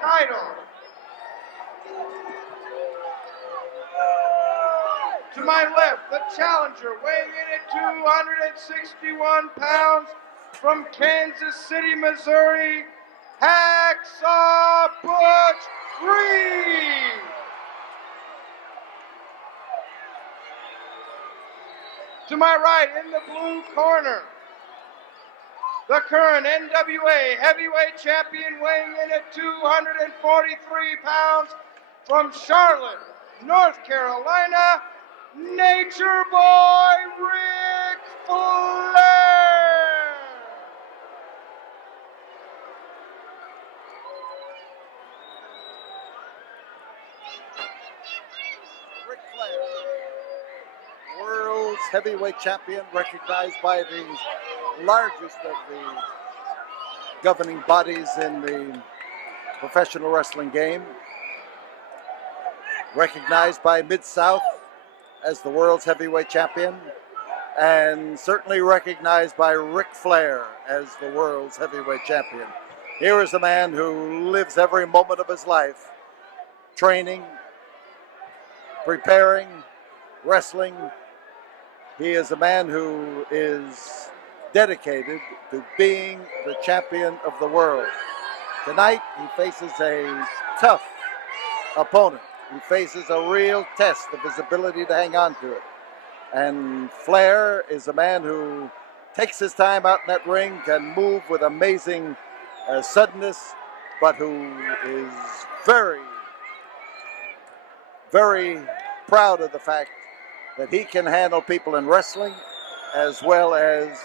title. To my left, the challenger, weighing in at 261 pounds, from Kansas City, Missouri, Hacksaw Butch Reed. To my right, in the blue corner, the current NWA heavyweight champion, weighing in at 243 pounds, from Charlotte, North Carolina, Nature Boy Ric Flair. Ric Flair, world's heavyweight champion, recognized by the largest of the governing bodies in the professional wrestling game, recognized by Mid-South as the world's heavyweight champion, and certainly recognized by Ric Flair as the world's heavyweight champion. Here is a man who lives every moment of his life training, preparing, wrestling. He is a man who is dedicated to being the champion of the world. Tonight, he faces a tough opponent. He faces a real test of his ability to hang on to it. And Flair is a man who takes his time out in that ring, can move with amazing suddenness, but who is very, very proud of the fact that he can handle people in wrestling as well as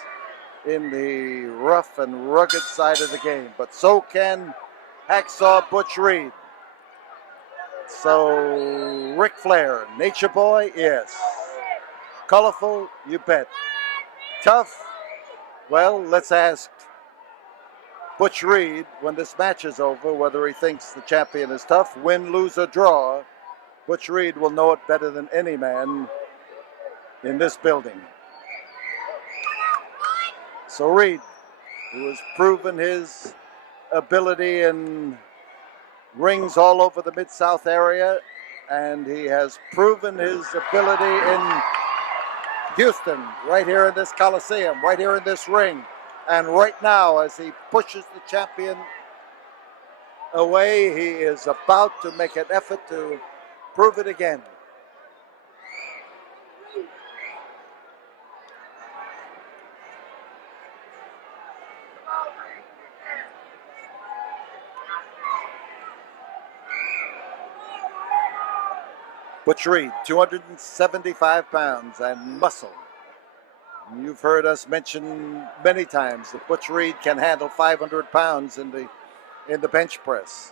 in the rough and rugged side of the game. But so can Hacksaw Butch Reed. So Ric Flair, Nature Boy, yes. Colorful, you bet. Tough, well, let's ask Butch Reed when this match is over whether he thinks the champion is tough. Win, lose, or draw, Butch Reed will know it better than any man in this building. So Reed, who has proven his ability in rings all over the Mid-South area, and he has proven his ability in Houston, right here in this Coliseum, right here in this ring. And right now, as he pushes the champion away, he is about to make an effort to prove it again. Butch Reed, 275 pounds and muscle. You've heard us mention many times that Butch Reed can handle 500 pounds in the bench press.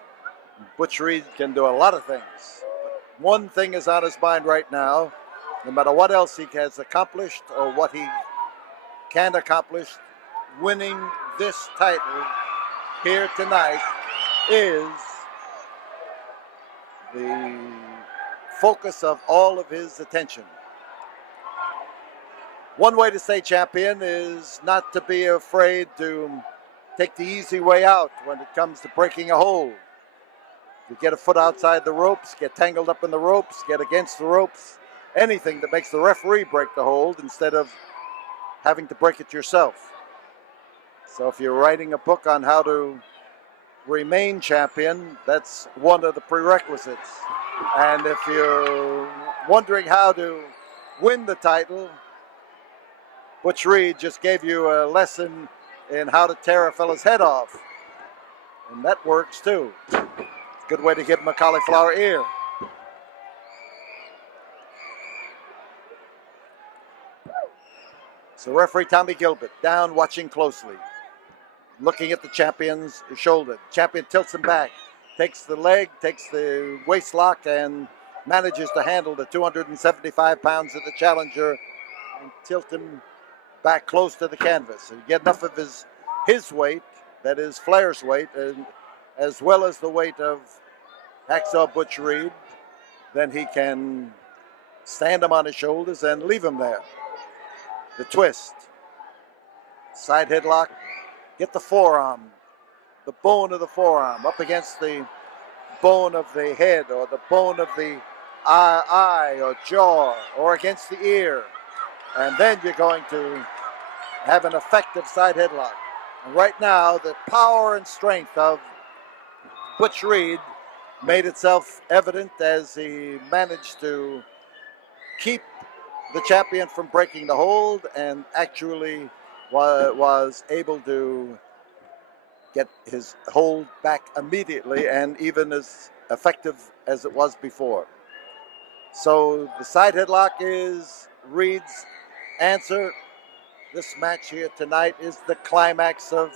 Butch Reed can do a lot of things. But one thing is on his mind right now, no matter what else he has accomplished or what he can accomplish, winning this title here tonight is the focus of all of his attention. One way to stay champion is not to be afraid to take the easy way out when it comes to breaking a hold. You get a foot outside the ropes, get tangled up in the ropes, get against the ropes, anything that makes the referee break the hold instead of having to break it yourself. So if you're writing a book on how to remain champion, that's one of the prerequisites. And if you're wondering how to win the title, Butch Reed just gave you a lesson in how to tear a fella's head off. And that works too. It's a good way to give him a cauliflower ear. So referee Tommy Gilbert down, watching closely, looking at the champion's shoulder. The champion tilts him back, takes the leg, takes the waist lock, and manages to handle the 275 pounds of the challenger and tilt him back close to the canvas. And get enough of his weight, that is Flair's weight, and as well as the weight of Hacksaw Butch Reed, then he can stand him on his shoulders and leave him there. The twist, side headlock, get the forearm the bone of the forearm up against the bone of the head or the bone of the eye or jaw or against the ear. And then you're going to have an effective side headlock. And right now, the power and strength of Butch Reed made itself evident as he managed to keep the champion from breaking the hold and actually was able to get his hold back immediately and even as effective as it was before. So the side headlock is Reed's answer. This match here tonight is the climax of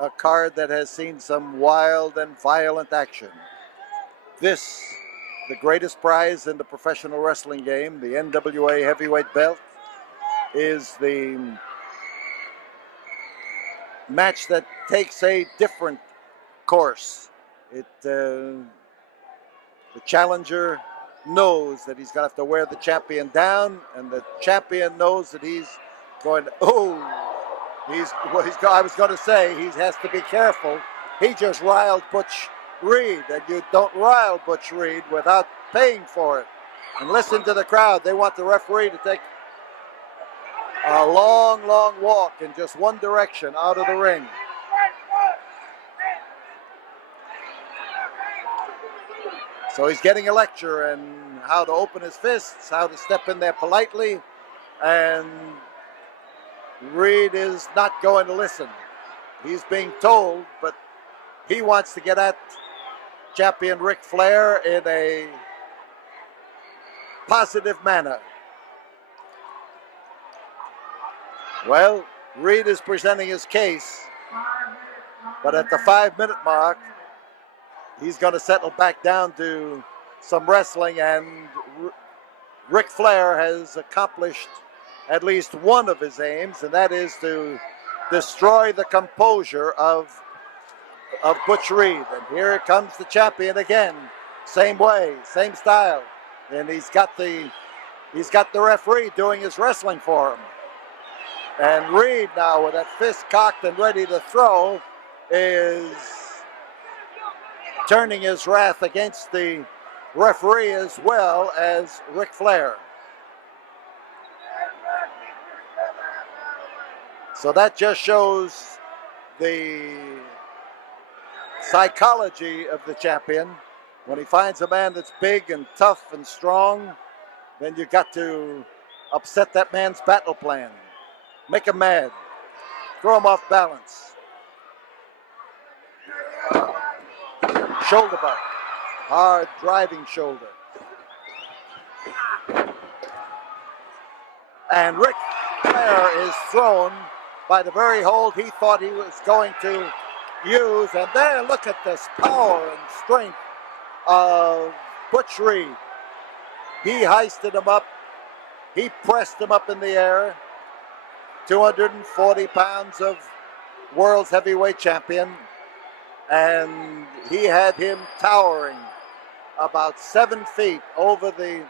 a card that has seen some wild and violent action. This, the greatest prize in the professional wrestling game, the NWA heavyweight belt, is the match that takes a different course. The challenger knows that he's going to have to wear the champion down, and the champion knows that he's going, I was going to say, he has to be careful. He just riled Butch Reed, and you don't rile Butch Reed without paying for it. And listen to the crowd. They want the referee to take a long, long walk in just one direction out of the ring. So he's getting a lecture on how to open his fists, how to step in there politely, and Reed is not going to listen. He's being told, but he wants to get at champion Ric Flair in a positive manner. Well, Reed is presenting his case, but at the 5-minute mark, he's going to settle back down to some wrestling, and Ric Flair has accomplished at least one of his aims, and that is to destroy the composure of Butch Reed. And here comes the champion again, same way, same style, and he's got the referee doing his wrestling for him. And Reed now, with that fist cocked and ready to throw, is turning his wrath against the referee as well as Ric Flair. So that just shows the psychology of the champion. When he finds a man that's big and tough and strong, then you got to upset that man's battle plan. Make him mad. Throw him off balance. Shoulder butt. Hard driving shoulder. And Ric Flair is thrown by the very hold he thought he was going to use. And there, look at this power and strength of Butch Reed. He heisted him up. He pressed him up in the air. 240 pounds of world's heavyweight champion. And he had him towering about 7 feet over the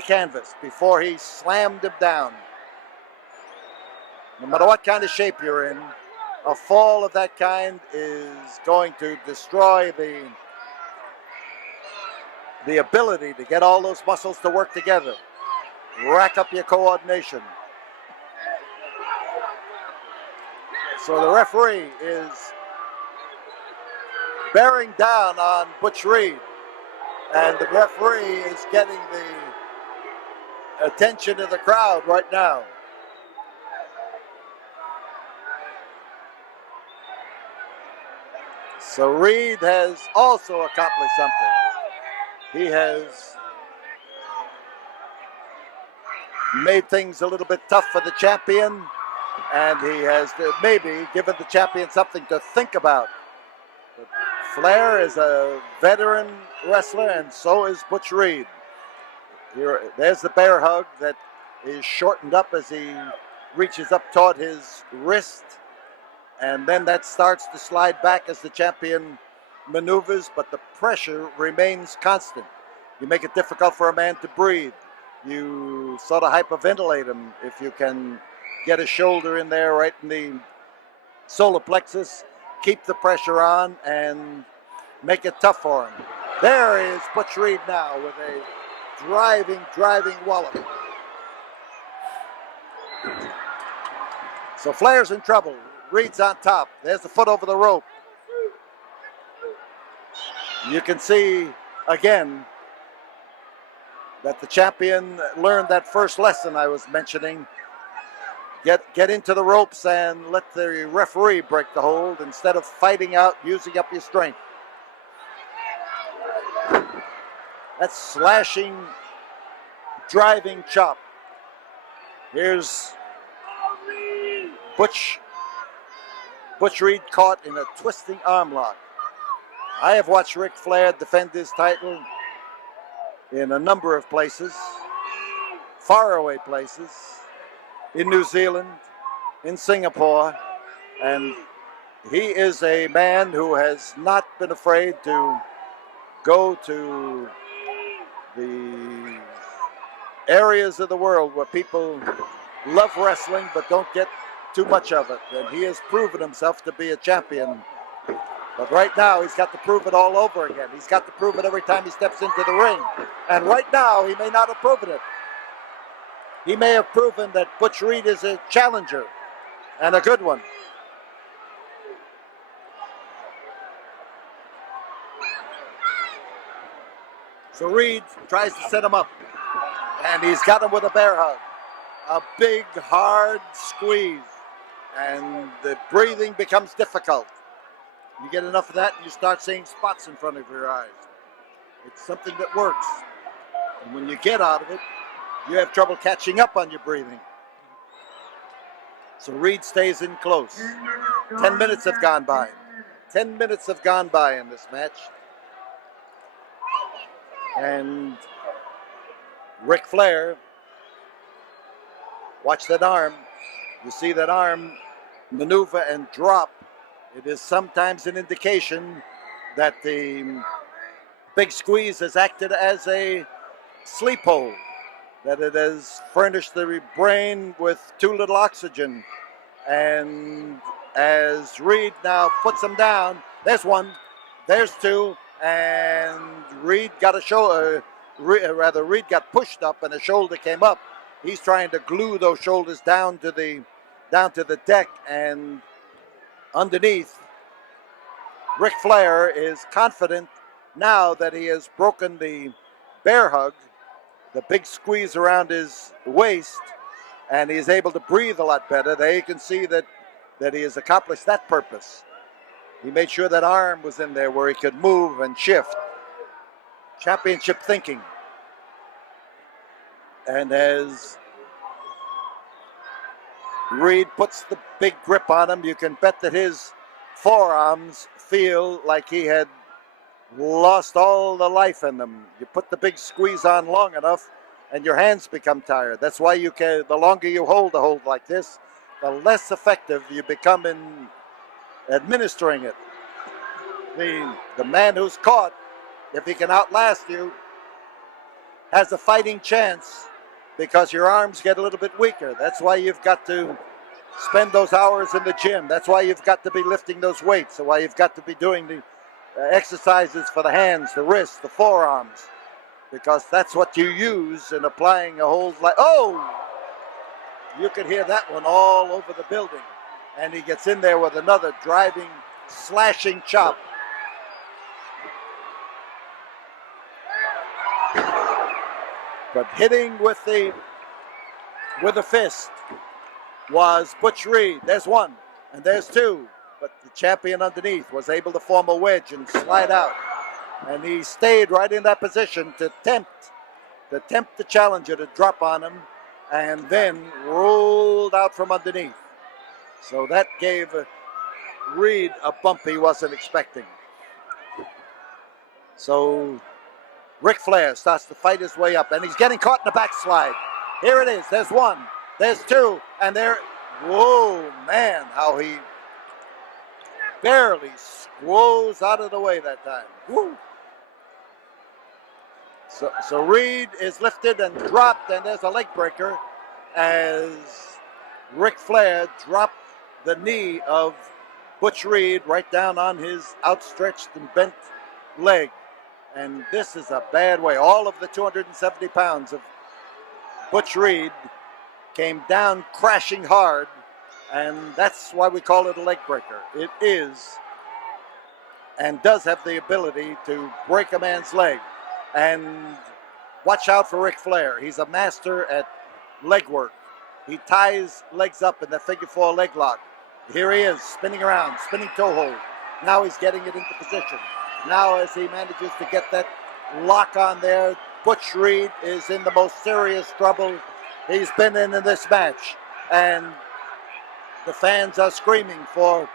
canvas before he slammed him down. No matter what kind of shape you're in, a fall of that kind is going to destroy the ability to get all those muscles to work together. Rack up your coordination. So the referee is bearing down on Butch Reed, and the referee is getting the attention of the crowd right now. So Reed has also accomplished something. He has made things a little bit tough for the champion, and he has maybe given the champion something to think about. But Flair is a veteran wrestler, and so is Butch Reed. There's the bear hug that is shortened up as he reaches up toward his wrist, and then that starts to slide back as the champion maneuvers, but the pressure remains constant. You make it difficult for a man to breathe. You sort of hyperventilate him if you can get a shoulder in there right in the solar plexus, keep the pressure on, and make it tough for him. There is Butch Reed now with a driving wallop. So Flair's in trouble. Reed's on top. There's the foot over the rope. You can see again that the champion learned that first lesson I was mentioning. Get into the ropes and let the referee break the hold instead of fighting out, using up your strength. That's slashing, driving chop. Here's Butch Reed caught in a twisting arm lock. I have watched Ric Flair defend his title in a number of places, faraway places, in New Zealand, in Singapore, and he is a man who has not been afraid to go to the areas of the world where people love wrestling but don't get too much of it. And he has proven himself to be a champion. But right now, he's got to prove it all over again. He's got to prove it every time he steps into the ring. And right now, he may not have proven it. He may have proven that Butch Reed is a challenger, and a good one. So Reed tries to set him up, and he's got him with a bear hug. A big, hard squeeze, and the breathing becomes difficult. You get enough of that and you start seeing spots in front of your eyes. It's something that works. And when you get out of it, you have trouble catching up on your breathing. So Reed stays in close. 10 minutes have gone by. 10 minutes have gone by in this match. And Ric Flair, watch that arm. You see that arm maneuver and drop. It is sometimes an indication that the big squeeze has acted as a sleep hold, that it has furnished the brain with too little oxygen. And as Reed now puts him down, there's one, there's two, and Reed got Reed got pushed up and a shoulder came up. He's trying to glue those shoulders down to the deck, and underneath, Ric Flair is confident now that he has broken the bear hug, the big squeeze around his waist, and he is able to breathe a lot better. There you can see that he has accomplished that purpose. He made sure that arm was in there where he could move and shift. Championship thinking. And as Reed puts the big grip on him, you can bet that his forearms feel like he had lost all the life in them. You put the big squeeze on long enough and your hands become tired. That's why the longer you hold a hold like this, the less effective you become in administering it. The man who's caught, if he can outlast you, has a fighting chance because your arms get a little bit weaker. That's why you've got to spend those hours in the gym. That's why you've got to be lifting those weights. That's why you've got to be doing the exercises for the hands, the wrists, the forearms, because that's what you use in applying a hold like, oh! You could hear that one all over the building. And he gets in there with another driving, slashing chop. But hitting with the fist was Butch Reed. There's one, and there's two. But the champion underneath was able to form a wedge and slide out. And he stayed right in that position to tempt the challenger to drop on him, and then rolled out from underneath. So that gave Reed a bump he wasn't expecting. So Ric Flair starts to fight his way up, and he's getting caught in the backslide. Here it is. There's one. There's two. And there. Whoa, man, how he barely squoze out of the way that time. Woo. So Reed is lifted and dropped, and there's a leg breaker as Ric Flair dropped the knee of Butch Reed right down on his outstretched and bent leg. And this is a bad way. All of the 270 pounds of Butch Reed came down crashing hard, and that's why we call it a leg breaker. It is and does have the ability to break a man's leg. And watch out for Ric Flair. He's a master at leg work. He ties legs up in the figure four leg lock. Here he is, spinning around, spinning toe hold. Now he's getting it into position. Now as he manages to get that lock on there, Butch Reed is in the most serious trouble he's been in this match. And the fans are screaming for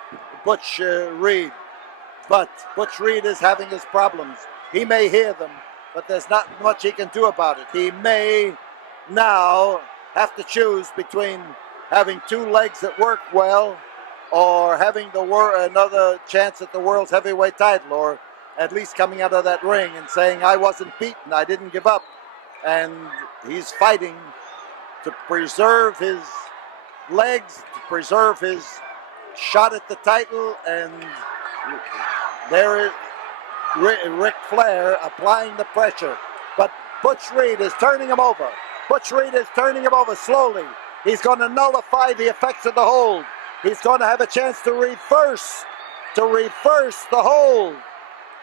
Butch Reed. But Butch Reed is having his problems. He may hear them, but there's not much he can do about it. He may now have to choose between having two legs that work well or having another chance at the world's heavyweight title, or at least coming out of that ring and saying, I wasn't beaten, I didn't give up. And he's fighting to preserve his legs, to preserve his shot at the title, and there is Ric Flair applying the pressure. But Butch Reed is turning him over. Butch Reed is turning him over slowly. He's going to nullify the effects of the hold. He's going to have a chance to reverse the hold.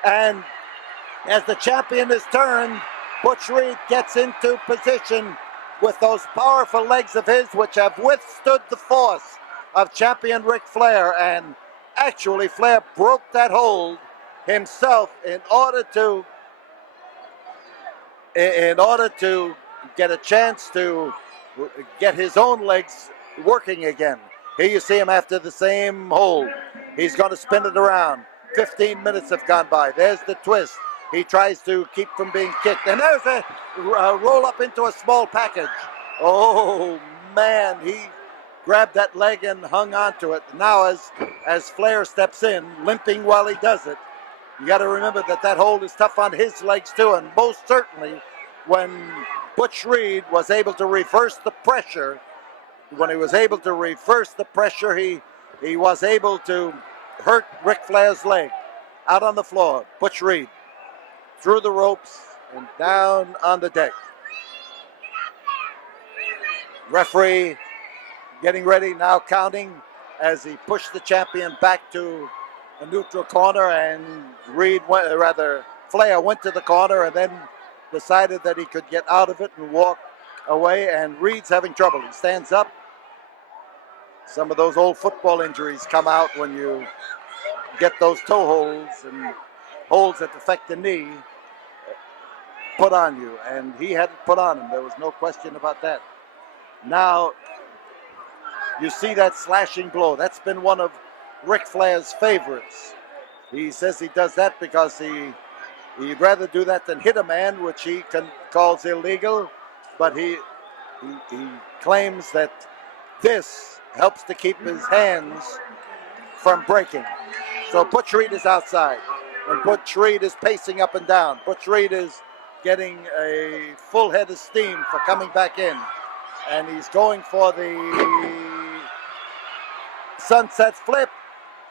And as the champion is turned, Butch Reed gets into position with those powerful legs of his, which have withstood the force of champion Ric Flair. And actually, Flair broke that hold himself in order to get a chance to get his own legs working again. Here you see him after the same hold. He's going to spin it around. 15 minutes have gone by. There's the twist. He tries to keep from being kicked. And there's a roll up into a small package. Oh, man. He grabbed that leg and hung on to it. Now as Flair steps in, limping while he does it, you got to remember that hold is tough on his legs too. And most certainly when Butch Reed was able to reverse the pressure, he was able to hurt Ric Flair's leg. Out on the floor, Butch Reed through the ropes and down on the deck. Referee getting ready, now counting as he pushed the champion back to a neutral corner, and Flair went to the corner and then decided that he could get out of it and walk away, and Reed's having trouble. He stands up. Some of those old football injuries come out when you get those toe holds and holds that affect the knee put on you, and he had it put on him. There was no question about that. Now, you see that slashing blow. That's been one of Ric Flair's favorites. He says he does that because he'd rather do that than hit a man, which he calls illegal, but he claims that this helps to keep his hands from breaking. So Butch Reed is outside, and Butch Reed is pacing up and down. Butch Reed is getting a full head of steam for coming back in, and he's going for the sunset flip.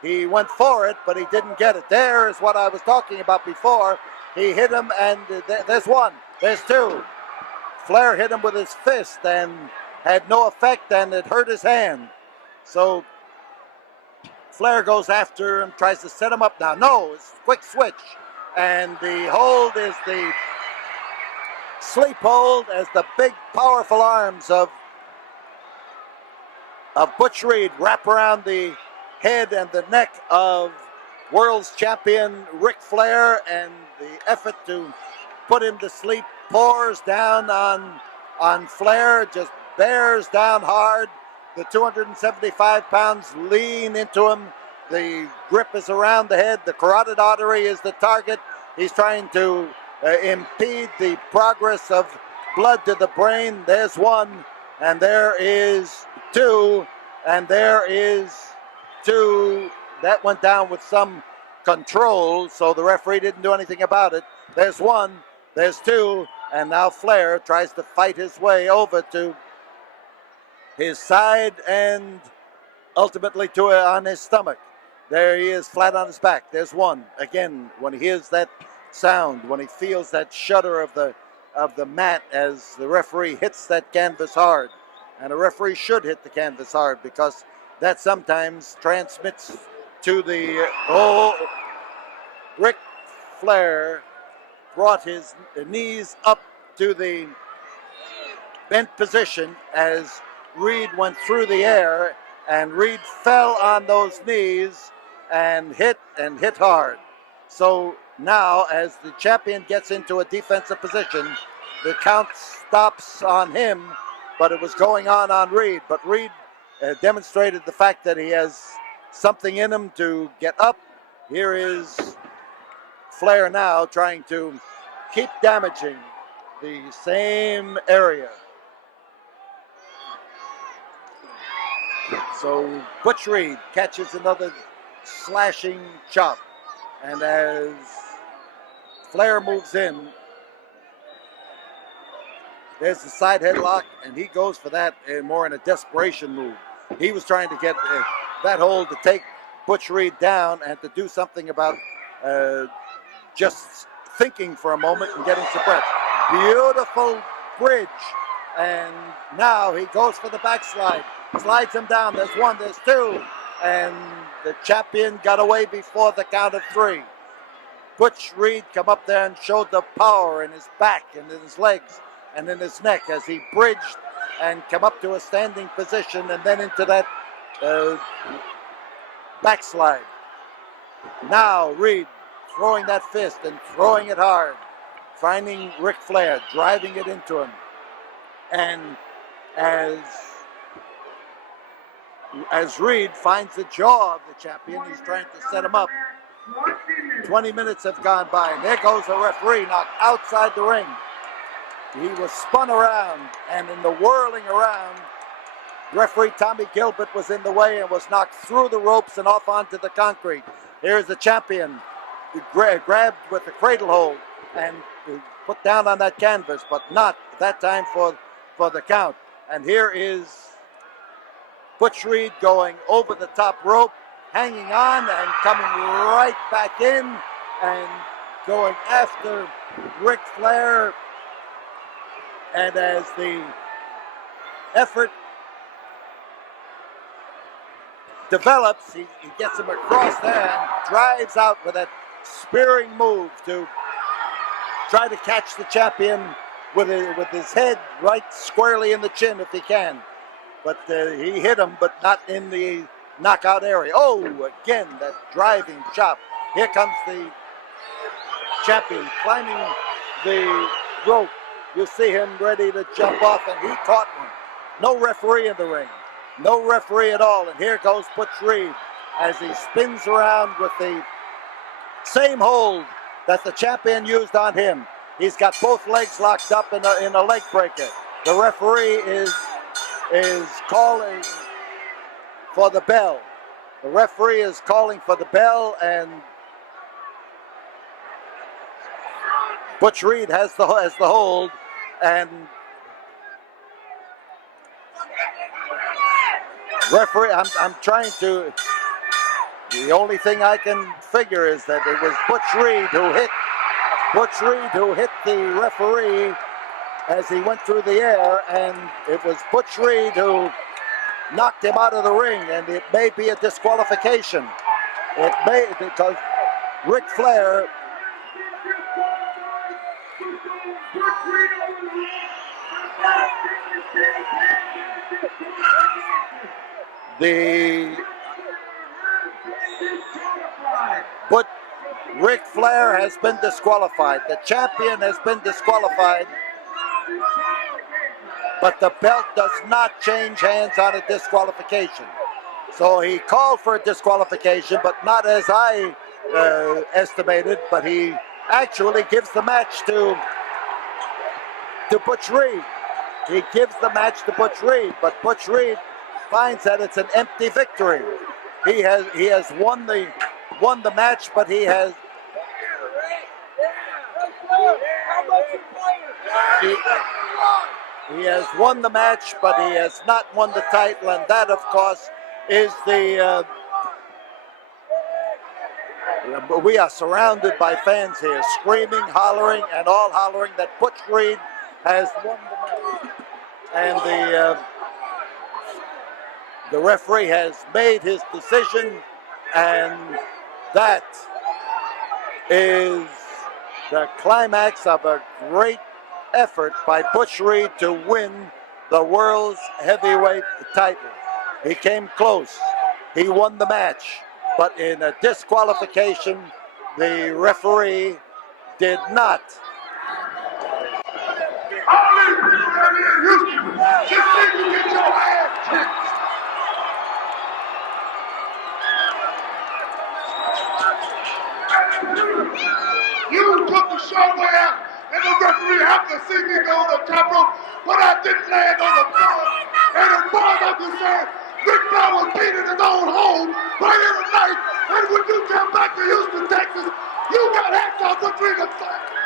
He went for it, but he didn't get it. There is what I was talking about before. He hit him, and there's one, there's two. Flair hit him with his fist and had no effect, and it hurt his hand. So Flair goes after him, tries to set him up now. No, it's a quick switch. And the hold is the sleep hold as the big, powerful arms of Butch Reed wrap around the head and the neck of world's champion Ric Flair, and the effort to put him to sleep pours down on Flair, just bears down hard. The 275 pounds lean into him. The grip is around the head. The carotid artery is the target. He's trying to impede the progress of blood to the brain. There's one, and there is two, and there is two. That went down with some control, so the referee didn't do anything about it. There's one, there's two, and now Flair tries to fight his way over to his side and ultimately on his stomach. There he is, flat on his back. There's one. Again, when he hears that sound, when he feels that shudder of the mat as the referee hits that canvas hard. And a referee should hit the canvas hard because that sometimes transmits to the Ric Flair brought his knees up to the bent position as Reed went through the air, and Reed fell on those knees and hit hard. So now, as the champion gets into a defensive position, the count stops on him, but it was going on Reed. But Reed demonstrated the fact that he has something in him to get up. Here is Flair now trying to keep damaging the same area. So Butch Reed catches another slashing chop. And as Flair moves in, there's the side headlock, and he goes for that more in a desperation move. He was trying to get that hold to take Butch Reed down and to do something about just thinking for a moment and getting some breath. Beautiful bridge. And now he goes for the backslide. Slides him down. There's one, there's two. And the champion got away before the count of three. Butch Reed come up there and showed the power in his back and in his legs and in his neck as he bridged and come up to a standing position and then into that backslide. Now Reed throwing that fist and throwing it hard, finding Ric Flair, driving it into him. And as Reed finds the jaw of the champion, he's trying to set him up. 20 minutes have gone by, and there goes the referee, knocked outside the ring. He was spun around, and in the whirling around, referee Tommy Gilbert was in the way and was knocked through the ropes and off onto the concrete. Here's the champion, grabbed with the cradle hold and put down on that canvas, but not that time for the count. And here is Butch Reed going over the top rope, hanging on and coming right back in and going after Ric Flair. And as the effort develops, he gets him across there and drives out with that spearing move to try to catch the champion with his head right squarely in the chin if he can. But he hit him, but not in the knockout area. Oh, again, that driving chop. Here comes the champion climbing the rope. You see him ready to jump off, and he caught one. No referee in the ring. No referee at all. And here goes Butch Reed as he spins around with the same hold that the champion used on him. He's got both legs locked up in a leg breaker. The referee is calling for the bell. The referee is calling for the bell, and Butch Reed has the hold, and referee, I'm trying to, the only thing I can figure is that it was Butch Reed who hit the referee as he went through the air, and it was Butch Reed who knocked him out of the ring, and it may be a disqualification. It may, because Ric Flair but Ric Flair has been disqualified. The champion has been disqualified, but the belt does not change hands on a disqualification. So he called for a disqualification, but not as I estimated, but he actually gives the match to Butch Reed. He gives the match to Butch Reed, but Butch Reed finds that it's an empty victory. He has won the match, but he has won the match, but he has not won the title, and that, of course, is the we are surrounded by fans here, screaming, hollering, and all hollering that Butch Reed has won the match. And the referee has made his decision, and that is the climax of a great effort by Butch Reed to win the world's heavyweight title. He came close. He won the match, but in a disqualification, the referee did not. All these people down here in Houston just need to get your ass kicked. You took the short way out, and the referee happened to see me go on the top rope, but I didn't land on the floor. And as far as I'm concerned, Rick Flair was beating his own home right in the night. And when you come back to Houston, Texas, you got hacked off with 3 to 5.